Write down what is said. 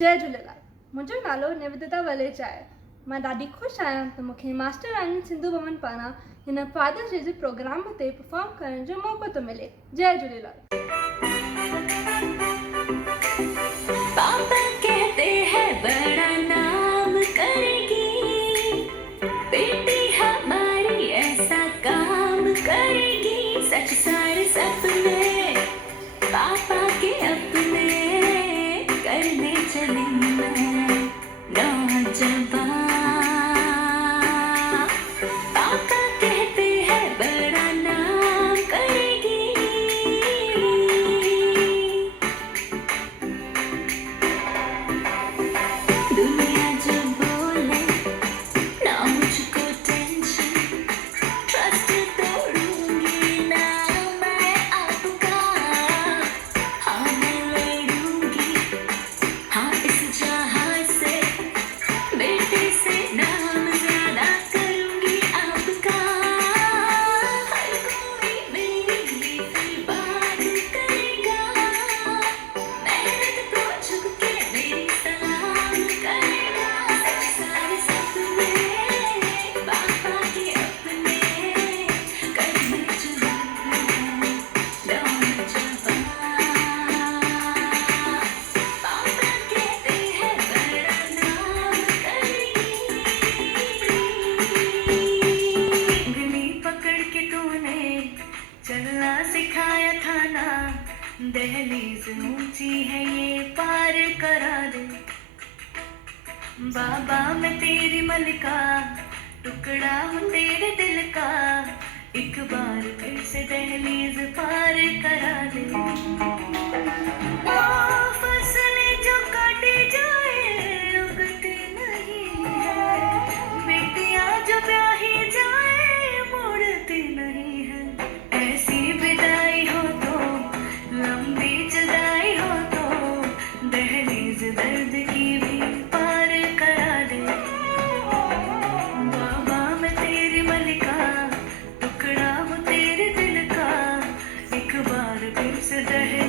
जय झूलेलाल। मुंहिंजो नालो निवेदिता वलेचा आहे। मां ॾाढी ख़ुशि आहियां त मूंखे मास्टर रानी सिंधु भवन पारां हिन फादर्स डे जे प्रोग्राम ते परफॉर्म करण जो मौक़ो थो मिले। जय झूलेलाल। पापा कहते हैं बड़ा नाम करेगी, बेटी हमारी ऐसा काम करेगी। सच सारे सपने पापा के अपने करने चली मैं नौजवान। पापा कहते हैं बड़ा नाम करेगी, दुनिया जो बोले ना मुझको टेंशन, ट्रस्ट तोड़ूंगी ना मैं आपका। हाँ मैं लड़ूंगी, हाँ इस जहाज से, बेटे से नाम ज्यादा करूंगी आपका। हर कोई मेरी ही फिर बात करेगा, मेहनत को झुक के मेरी सलाम करेगा। सच सारे सपने पापा के अपने करने चली मैं नौजवान। पापा कहते हैं बड़ा नाम करेगी, उंगली पकड़ के तूने चलना सिखाया था ना, दहलीज ऊंची है ये पार करा दे। बाबा मैं तेरी मलिका, टुकड़ा हूँ तेरे दिल का, एक बार फिर से दहलीज पार करा दे। ओ फसलें जो काटी जाए उगती नहीं है, बेटियां जो ब्याही जाए मुड़ती नहीं है। ऐसी विदाई हो तो, लंबी जुदाई हो तो, दहलीज दर्द की भी पार करा दे। बाबा मैं तेरी मलिका, टुकड़ा हूँ तेरे दिल का, एक बार फिर से दहलीज